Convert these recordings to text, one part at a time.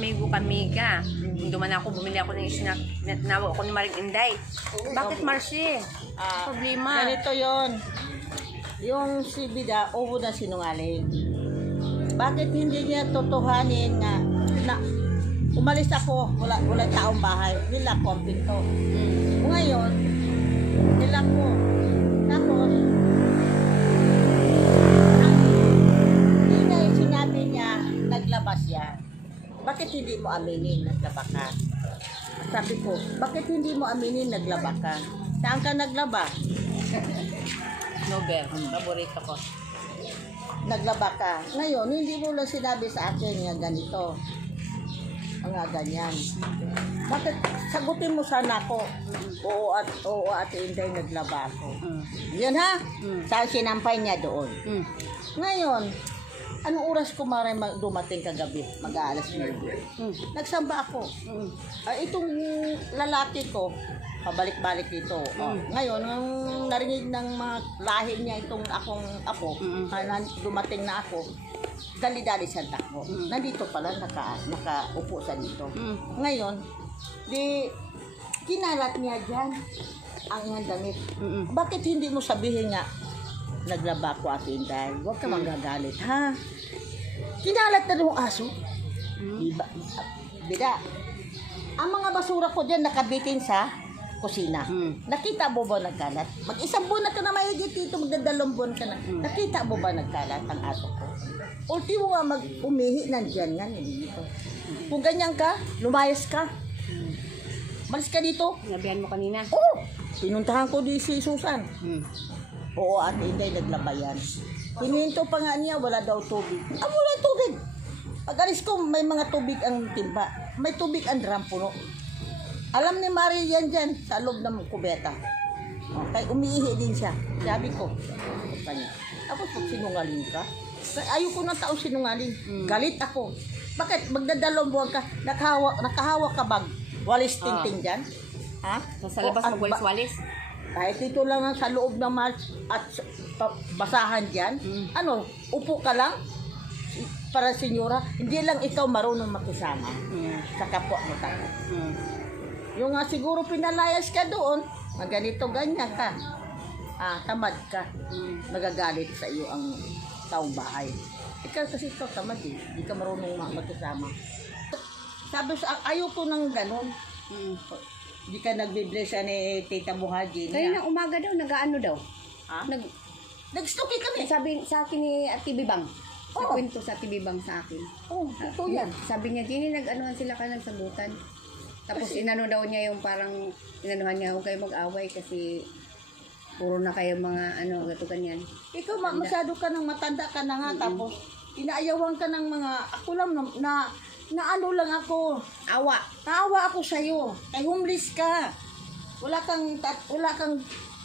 kamigo-kamiga. Duman ako, bumili ako ng snack. Nawa ako ni Maring Inday. Bakit, Marcy? Problema. Ganito yon. Yung si Bida, ubo na sinungaling. Bakit hindi niya totohanin na umalis ako, wala taong bahay, nilak ko ang pinto. Ngayon, nilak ko. Tapos, hindi na yung sinabi niya, naglabas yan. Bakit hindi mo aminin, naglaba ka? Sabi ko, bakit hindi mo aminin, naglaba ka? Saan ka naglaba? Nobel, paborito ko. Naglaba ka. Ngayon, hindi mo lang sinabi sa akin nga ganito. Ang nga ganyan. Bakit sagutin mo sana ako? Oo, Ate Inday, naglaba ako. Yan ha? Saan sinampay niya doon? Ngayon, anong oras ko maray dumating kagabi? Mag-aalas 9. Nagsamba ako. Itong lalaki ko, pabalik-balik dito. Ngayon, nung narinig ng mga lahi niya itong akong apo, dumating na ako, dali-dali sa takbo. Nandito pala, nakaupo sa dito. Ngayon, di kinalat niya dyan ang iyang damit. Bakit hindi mo sabihin nga, naglaba ko, Ate Inday, huwag ka manggagalit, ha? Kinalat na yung aso. Bida, ang mga basura ko dyan nakabitin sa kusina. Nakita mo ba nagkalat? Mag-isang buwan na ka na mahigit dito, magdadalong buwan ka na. Nakita mo ba nagkalat ang aso ko? Ultimo nga umihi nandyan nga, dito. Kung ganyan ka, lumayas ka. Malis ka dito. Nabihan mo kanina. Oo, pinuntahan ko di si Susan. Oo, Ate Inday, naglaba yan. Hininto pa nga niya, wala daw tubig. Wala tubig. Pag alis ko, may mga tubig ang timba. May tubig ang drum puno. Alam ni Marie yan dyan, sa loob ng kubeta. Okay, umiihi din siya. Sabi ko, kanya. Tapos pag sinungaling ka, ayoko ng taong sinungaling. Galit ako. Bakit? Magdadalong buwan ka, nakahawak ka bag. Walis ting-ting dyan. Ha? Sa labas magwalis-walis. Kahit ito lang sa loob ng at basahan dyan. Ano, upo ka lang? Para senyora, hindi lang ikaw marunong makisama sa kapwa mo tayo. Yung nga siguro pinalayas ka doon, ganito ganyan ka. Tamad ka. Magagalit sa iyo ang taong bahay. Ikaw kasi ito tamad eh. Hindi ka marunong makisama. Sabi sa ayoko nang ganun. Hindi ka nagbibless ni Tita Buhaji. Kaya ng umaga daw, nag-ano daw? Ha? Nag-stokey kami. Sabi sa akin ni Ate Bibang. Nagkwento sa Ate Bibang sa akin. Ito yan. Sabi niya, Jenny, nag-anuhan sila ka nagsagutan. Tapos inano daw niya yung parang, inanuhan niya, huwag kayo mag-away kasi puro na kayo mga gato ganyan. Ikaw masyado ka nang matanda ka na nga, tapos inaayawan ka ng mga, ako lang na ano lang ako. Naawa ako sa'yo. Kay homeless ka. Wala kang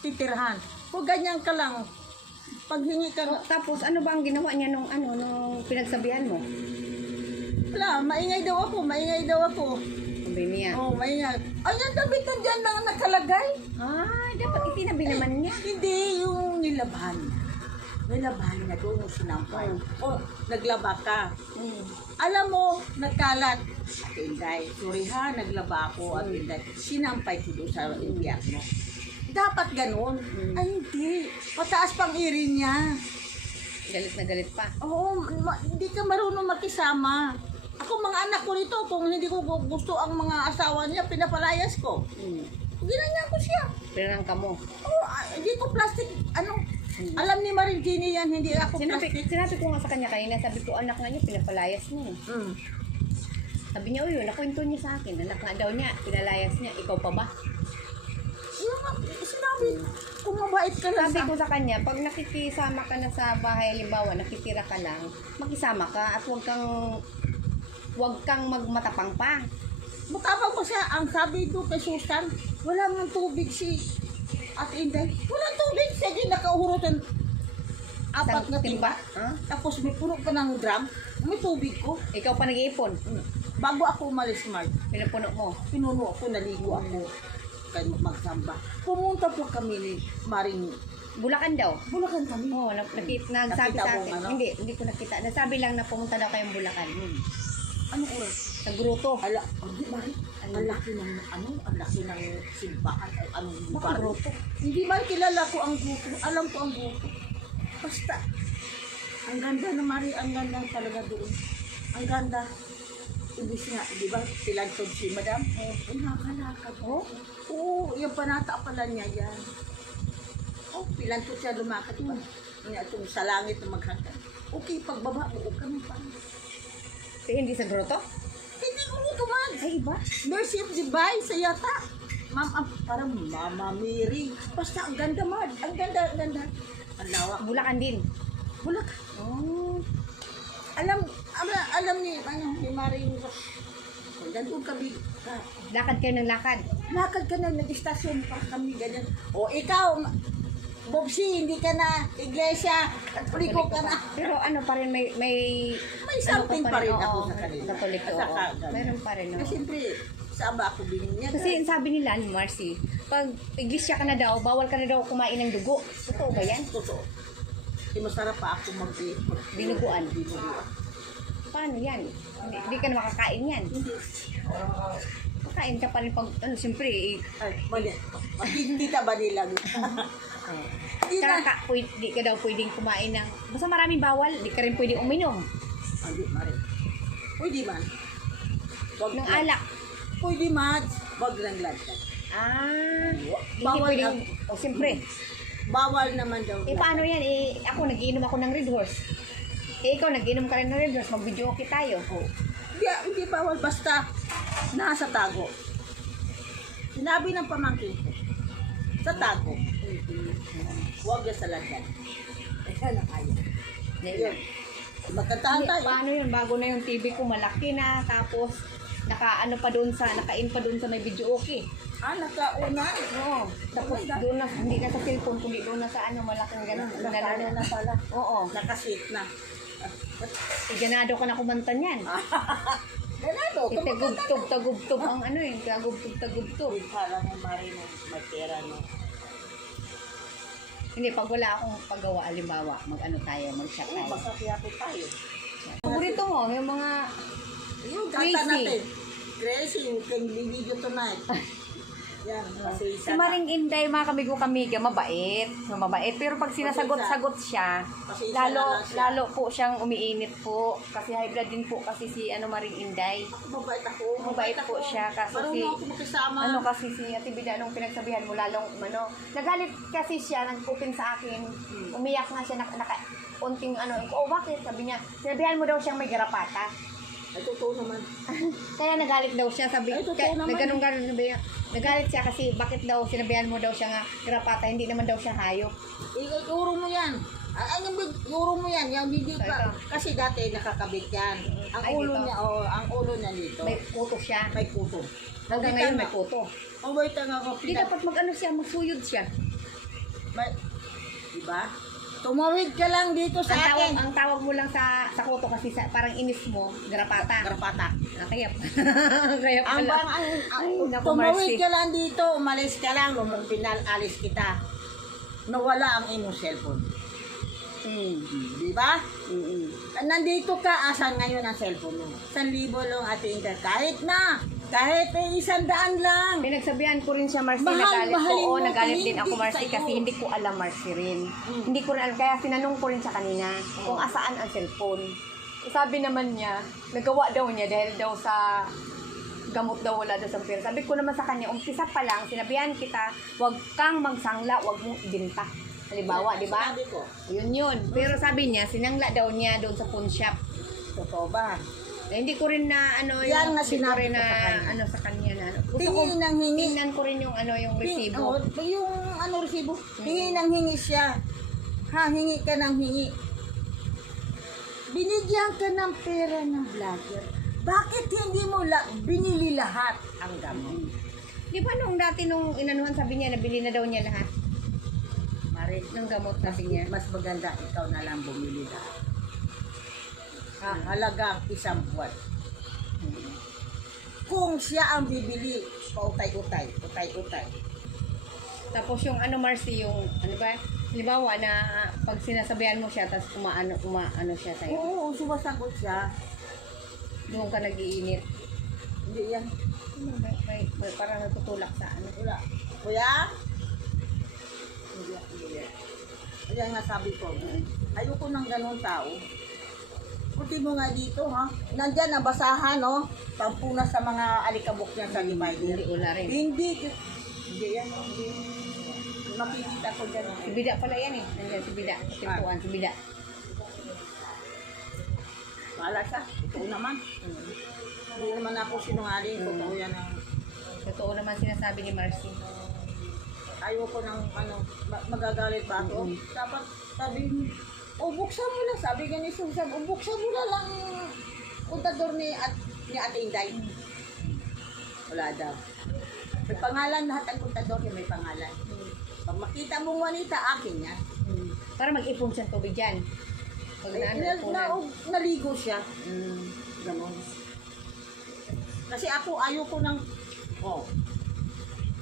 titirhan. Kung ganyan ka lang, paghingi ka. Tapos ano ba ang ginawa niya nung pinagsabihan mo? Wala, maingay daw ako. Sabi niya. Maingay. Ayan, damit na dyan lang nakalagay. Dapat itinabi naman niya. Hindi, yung nilabahan niya. Nilabahan niya doon yung sinampay. Naglaba ka. Alam mo, nagkalat. Ate Inday, sorry ha, naglaba ako. Ate Inday, sinampay ko doon sa impyerno. Dapat ganun. Ay, hindi. Pataas pang iri niya. Galit na galit pa. Oo, hindi ka marunong makisama. Ako, mga anak ko nito, kung hindi ko gusto ang mga asawa niya, pinapalayas ko. Ginanyan ko siya. Pinarangka mo. Hindi ko plastic, alam ni Maring Jenny yan, hindi ako plastic. Sinabi ko nga sa kanya kanina, sabi ko, anak nga niya, pinapalayas niya. Sabi niya, nakwento niya sa akin, anak nga daw niya, pinalayas niya, ikaw pa ba? Sinabi, kung mabait ka lang. Sabi ko sa kanya, pag nakikisama ka na sa bahay, halimbawa, nakitira ka lang, makisama ka at huwag kang magmatapang pa. Matapang ko siya, ang sabi ko kay Susan, wala nga tubig si Ate Inday. Walang tubig, sige nakauhurutan 4 na timba. Tapos may puno pa ng drum, may tubig ko. Ikaw pa nag-iipon. Bago ako umalis, Mark, Pinupuno mo. pinuno ako, naligo ako kay magsamba. Pumunta po kami ni Maring Bulacan daw. Bulacan kami. Oo, nagsabi Nakita sa mo, akin. ano? Hindi ko nakita. Nasabi lang na pumunta daw kayong Bulacan. Anong oras? Sa gruto. Ala, di ba? Ang laki ng, ang laki ng simbahan, anong lugar. Gruto. Hindi ba kilala ko ang grupo? Alam ko ang grupo. Basta, ang ganda na Mari, ang ganda talaga doon. Ang ganda. Ibig nga, di ba, pilantod si Madam? Nakalakad. Oh? Oo, yung panata pala niya yan. Oh, pilantod siya lumakad pa. Itong sa langit na maghanggan. Okay, pagbaba, oo ka ng pa. Hindi sa gruto? Hindi ko man. Ay, iba. Mercy of Divine sa yata. Ma'am, parang Mama Mary. Basta ang ganda, Mad. Ang ganda, ang ganda. Ang lawak. Bulacan din. Bulak. Oh. Alam ni Mary. Nandun kami. Lakad kayo ng lakad. Lakad ka na, nag-istasyon pa kami, ganyan. O ikaw, Bobsi, hindi ka na iglesia, katoliko ka na. Pero ano pa rin, may something pa rin ako oo, sa kanila. Katoliko, At saka, oo. Meron pa rin, Kasi oo. siyempre, saan ba ako binigyan? Kasi sabi nila, Marcy, pag iglesia ka na daw, bawal ka na daw kumain ng dugo. Totoo ba yan? Totoo. Masarap pa ako Dinuguan. Dinuguan. Paano yan? Hindi ka na makakain yan. Hindi. Makain ka pa rin pag, siyempre, Ay, mali. Matitita ba nila? Hindi tsaka na. di ka daw pwedeng kumain ng, basta maraming bawal, di ka rin pwedeng uminom Hindi, Mari. Pwede man. Wag ng lang. alak. Pwede man. Wag lang lagyan. Hindi Bawal pwedeng, siyempre. Bawal naman daw. Paano yan? Ako, nagiinom ako ng Red Horse. Ikaw, nagiinom ka rin ng Red Horse. Mag-video okay tayo. Hindi bawal. Basta nasa tago. Sinabi ng pamangkin ko. Sa tago. Huwag yan sa lagyan. Ayan ang kaya. Yun. Magkantahan tayo. Paano yun? Bago na yung TV ko, malaki na. Tapos, nakain pa doon sa may video okay. Nakauna. Oo. Tapos, doon na, hindi na sa cellphone, kundi doon na sa malaking gano'n. Nakano na pala. Oo. Nakasit na. Ganado ka na kumanta niyan. Ganado. Tagubtob ang tagubtob. Parang yung Mari mo, magtira no. Hindi, pag wala akong paggawa, alimbawa, mag-shot tayo. Magkakiyapi tayo. Paborito mo, yung mga, Yung Crazy. kanta natin. Crazy, you can video tonight. Yan, kasi si Maring Inday, mga kamigo-kamiga, mabait. Pero pag sinasagot-sagot siya, Pasensya na lang siya. lalo po siyang umiinit po. Kasi high blood din po kasi si Maring Inday. Mabait ako. Mabait po siya kasi Marunong ako makisama. kasi si Ate Bida nung pinagsabihan mo lalong nagalit kasi siya nag-open sa akin. Umiyak nga siya unting bakit? Sabi niya, sinabihan mo daw siyang may garapata. Ay, totoo naman. Kaya nagalit daw siya, sabi, Ay, totoo naman. nagganong sabi niya, nagalit siya kasi bakit daw sinabihan mo daw siya nga garapata, hindi naman daw siya hayop. Iuro mo yan. Iuro mo yan. Yan, hindi Ito. ka. Kasi dati nakakabit yan. Ang Ay, ulo dito. niya, ang ulo niya dito. May puto siya. May kuto. Hanggang ngayon may puto. Mabait nga ako. Hindi dapat magsuyod siya. Diba? Tumawid ka lang dito sa akin. Ang tawag mo lang sa kuto kasi parang inis mo, garapata. Garapata. Kaya kaya Ang pala. Ay, naku, tumawid Marcy. ka lang dito, umalis ka lang, nung alis kita. Nawala ang inyong cellphone. Di ba? Nandito ka, asan ngayon ang cellphone mo? 1,000 lang ating kahit 100 lang. Pinagsabihan ko rin siya, Marcy, Mahalin nagalit. Oo, mo, nagalit din hindi ako, Marcy, sa'yo. kasi hindi ko alam, Marcy rin. Hindi ko rin alam, kaya tinanong ko rin siya kanina kung asaan ang cellphone. Sabi naman niya, nagawa daw niya dahil daw sa gamot daw wala daw sa pera. Sabi ko naman sa kanya, umpisa pa lang, sinabihan kita, huwag kang magsangla, huwag mong ibinta. Halimbawa, di ba? Sabi ko, Yun. Pero sabi niya, sinangla daw niya doon sa pawn shop. totoo ba? Hindi ko rin na Yan nga hindi ko sinabi rin ko na sa kanya. sa kanya na Gusto ko Hingi ng hingi. tingnan ko rin yung resibo. Yung resibo. Hingi ng hingi siya. Hingi ka ng hingi. Binigyan ka ng pera ng vlogger. Bakit hindi mo binili lahat ang gamot? Di ba nung dati nung inanuhan sabi niya, nabili na daw niya lahat Mari, ng gamot sabi niya. mas maganda ikaw na lang bumili lahat. Halagang 1 buwan. Kung siya ang bibili, pautay-utay. Tapos yung Marcy, yung halimbawa na pag sinasabihan mo siya, tapos umaano siya sa'yo. Oo, sumasagot siya. Doon ka nag-iinit. Hindi yan. May parang natutulak sa ano. Wala. Kuya? Hindi. Kaya nga sabi ko, ayoko ng ganun tao. Puti mo nga dito, ha? Nandyan, nabasahan, no? Pampunas sa mga alikabok niya sa divider. Hindi, wala rin. Hindi. Hindi yan, hindi. Makikita ko dyan. Si Bida pala yan eh. Nandiyan si Bida. Pintuan si Bida. Wala siya. Totoo naman. Hindi naman ako sinungaling. Totoo yan ang... Totoo naman sinasabi ni Marcy. Ayoko ng ano, magagalit ba ako? Dapat sabi buksan mo lang. Sabi nga ni Susan, buksan mo na lang kontador ni Ate Inday. Wala daw. May pangalan lahat ang kontador niya, may pangalan. Pag makita mong wanita, akin yan. Para mag-ipon siya tubig dyan. Pag Naligo siya. Ganon. Kasi ako, ayoko ng...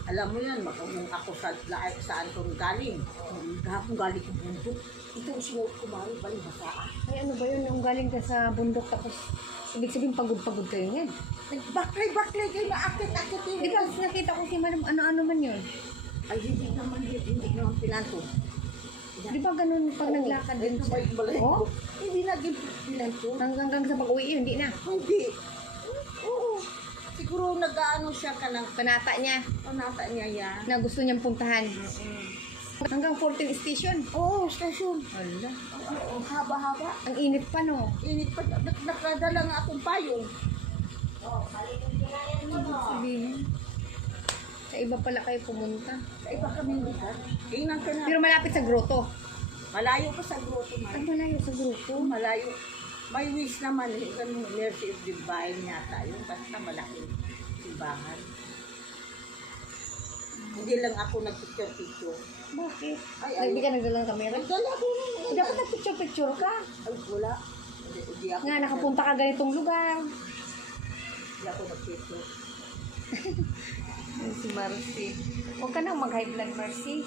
Alam mo yan, kung ako saan ko galing. Kahapon galing ko bundok. Ito ang sinuot ko mali, balibasaan. Ay, ano ba yun? Yung galing ka sa bundok tapos ibig sabihin pagod-pagod kayo yan. Nagbaklay kayo na akit-akit yun. Di ba, nakita ko si Madam, ano-ano man yun. Ay, hindi naman pinanto. Di ba ganun pag naglakad din siya? Oh? Hindi naging pinanto. Hanggang sa pag-uwi yun, hindi na. Hindi. Oo. Siguro nag-ano siya ka ng Panata niya panata niya yan. na gusto niyang puntahan. Hanggang 14 station. Oo, stasyon. Hala. Ang haba-haba. Ang init pa no. Init pa. Nakadala nga akong payong. Sabihin. Sa iba pala kayo pumunta. Sa iba kami lugar. Tingnan ka na. Pero malapit sa grotto. Malayo pa sa grotto man. Ang malayo sa grotto. Malayo. May wish naman. Ganun, Mercy of Divine yata. Yung basta malaking simbahan. Hindi lang ako nagpicture-picture. Bakit? Ay, Hindi ka nagdala ng camera? Nagdala ko nun. Dapat nagpicture-picture ka. Ay, wala. Hindi ako. Nga, nakapunta ka ganitong lugar. Hindi ako nagpicture. Si Marcy. Huwag ka nang mag-high blood, Marcy.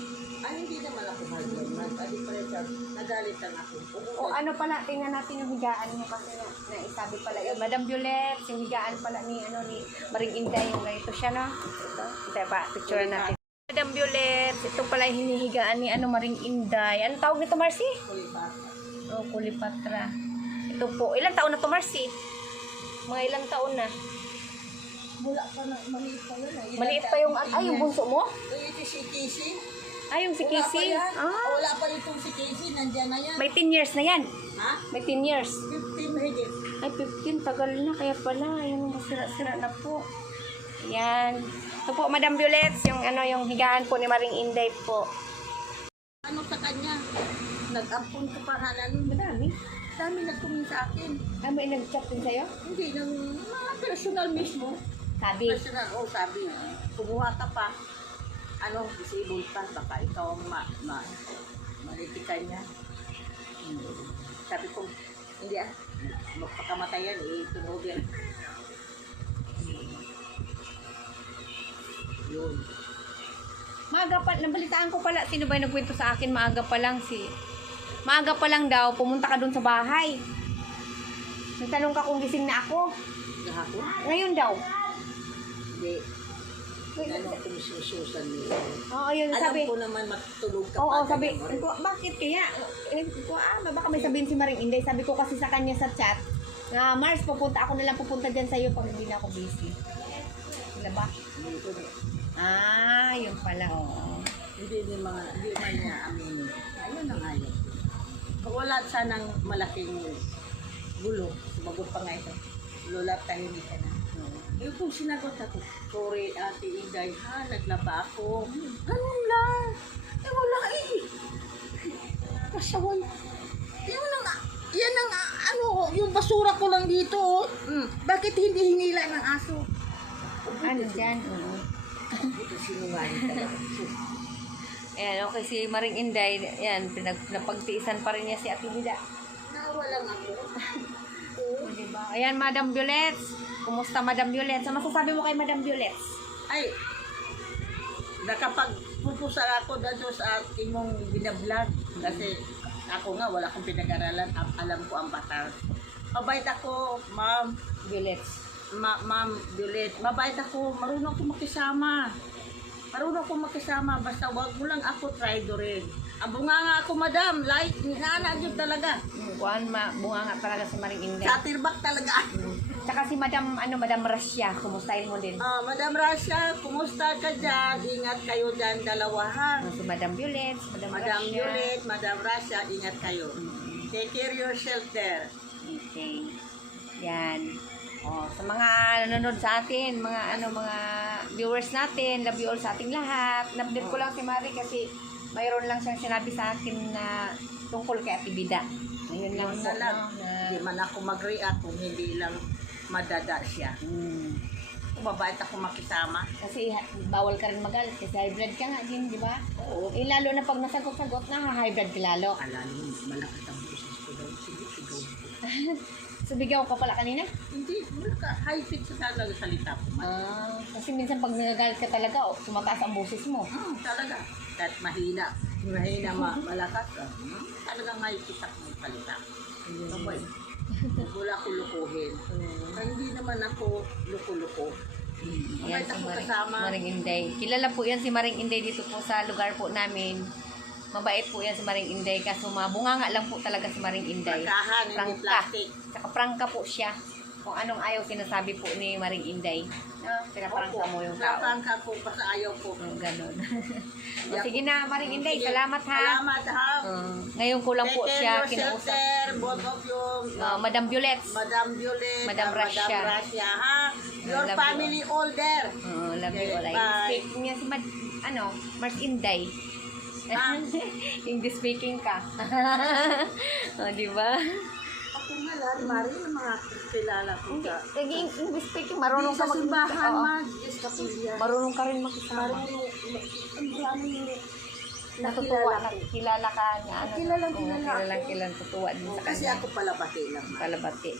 Ay, hindi naman ako halman. Adi pressure. Nagalit lang ako. O ano pala, tingnan natin yung higaan mo kasi naisabi pala yun. Madam Violet, yung higaan pala ni Maring Inday, yung ganito siya, no? Ito, ito pa, picture natin. Madam Violet, ito pala yung hinihigaan ni Maring Inday. Anong tawag nito, Marcy? Oh, Kulipatra. Ito po, ilang taon na to, Marcy? Mga ilang taon na? Wala pa na, maliit pa yun. Maliit pa yung, yung bunso mo? Ito si Casey. Yung si Wala pa Casey. yan. Wala pa itong si Casey. Nandyan na yan. May 10 years na yan. Ha? May 10 years. 15 mahigit. Ay, 15. Tagal na. Kaya pala. Yung masira-sira na po. Yan. Ito po, Madam Violet. Yung higaan po ni Maring Inday po. Ano sa kanya? Nag-ampun ko pa halan. Madami. Dami nagtuming sa akin. May nag-chat din sa'yo? Hindi, ng mga personal mismo. Sabi. Personal, sabi. Kumuha ka pa. Ano, disabled pa. Baka ikaw ang malitikan niya. Sabi ko, hindi magpakamatay yan, tunog yan. Yun. Maaga pa, nabalitaan ko pala, sino ba yung nagkwento sa akin, maaga pa lang daw, pumunta ka dun sa bahay. Nagtanong ka kung gising na ako. Kahapon? Ngayon daw. Hindi. Ano kung sususan nila. Oo, yun, Alam sabi. ko naman matulog ka Oo, pa. sabi, bakit kaya? Baka may sabihin si Maring Inday. Sabi ko kasi sa kanya sa chat, na Mars, ako na lang pupunta dyan sa'yo pag hindi na ako busy. Sila ba? Yun pala, oo. Hindi man niya aminin. Ayun na nga yun. Pag wala sanang malaking gulo, sumagot pa nga ito. Lola, tahimik ka na. Eh kung sinagot ako, sorry Ate Inday, naglaba ako. Ganun lang. Wala Pasaway. Yan ang yung basura ko lang dito. Bakit hindi hingila ng aso? Ano dyan? Oo. Ito sinungaling talaga. Ayan, okay, si Maring Inday, yan, napagtiisan pa rin niya si Ate Bida. Naawa lang ako. Diba? Ayan, Madam Violet. Kumusta, Madam Violet? So, masasabi mo kay Madam Violet? Ay, nakapagpupusal ako dito sa imong binablog. Kasi ako nga, wala akong pinag-aralan. Alam ko ang batas. Mabait ako, ma'am. Bullets. Ma'am Violet. Mabait ako. Marunong ako makisama. Basta wag mo lang ako traidorin. Ang bunganga ako, madam. Like, hinana yun talaga. Kuan bunga nga talaga si Maring Inday. Sa tirbak talaga. Tsaka si Madam Rasya, kumustahin mo din? Madam Rasha, kumusta ka dyan? Ingat kayo dyan, dalawahan. Si Madam Violet, si Madam Madam Rasya. Violet, Madam Rasha, ingat kayo. Take care yourself there. Okay. Yan. Sa mga nanonood sa atin, mga viewers natin, love you all sa ating lahat. Napdate ko lang si Marie kasi mayroon lang siyang sinabi sa akin na tungkol kay Ate Bida. Ayun lang Yun po. na lang. No, na, Hindi man ako mag-react kung hindi lang madada siya. Kung mabait ako makisama. Kasi bawal ka rin magalit kasi high blood ka nga din, di ba? Oo. Eh lalo na pag nasagot-sagot na, high blood ka lalo. Alala mo, malakas ang boses ko daw. Sigaw. Subigaw ka pala kanina? Hindi, wala ka. High pitch sa talaga salita ko. Kasi minsan pag nagagalit ka talaga, sumataas ang boses mo. Talaga. Kahit mahina, malakas. Talagang high pitch ako ng salita. Abay, wala ko lukuhin. Hindi naman ako luko-luko. Yan Mabait si ako kasama. Maring Inday. Kilala po yan si Maring Inday dito po sa lugar po namin. Mabait po yan si Maring Inday. Kaso mabunganga lang po talaga si Maring Inday. Prangkahan, hindi Prangka. plastic. Tsaka prangka po siya. Kung anong ayaw sinasabi po ni Maring Inday. Pinaprangka mo yung tao. Prangka ko pa sa ayaw ko. Ganon. Sige na, Maring Inday. Salamat ha. Salamat ha. Ngayon ko lang po Take siya care yourself kinausap. there, both of you. Madam Violet. Madam Violet, Madam Rasha. Rasha, ha? Your Love you family all there. Love you all. Bye. Speak niya si Mars Inday. English speaking ka. Di ba? Ako nga lang, Mari, yung mga kilala ko Hindi, sa... English speaking, marunong ka Sa simbahan, Oo. Yes, kapilya. Marunong ka rin makisama. Marunong, ang daming Natutuwa nakilala na ko. kilala ka niya. Kilalang kilala ako. Kilalang tutuwa din sa Kasi kanya. ako pala pati lang. Kalabati.